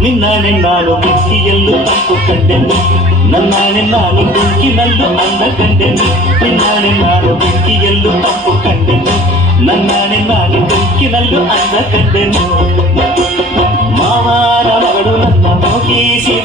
ನಿನ್ನಾಣೆ ನಾನು ಬಿಸಿಯಲ್ಲೂ ತಪ್ಪು ಕಂಡೆನು ನನ್ನಾಣೆ ನಾನು ದುಃಖಿನಲ್ಲೂ ಅಂದ ಕಂಡೆನು ನಿನ್ನಾಣೆ ನಾನು ಬಿಸಿಯಲ್ಲೂ ತಪ್ಪು ಕಂಡೆನು ನನ್ನಾಣೆ ನಾನು ದುಃಖಿನಲ್ಲೂ ಅಂದ ಕಂಡೆನು ಮಾವಾರ ಮಗಳು ನನ್ನ ಮೋಗಿಸಿ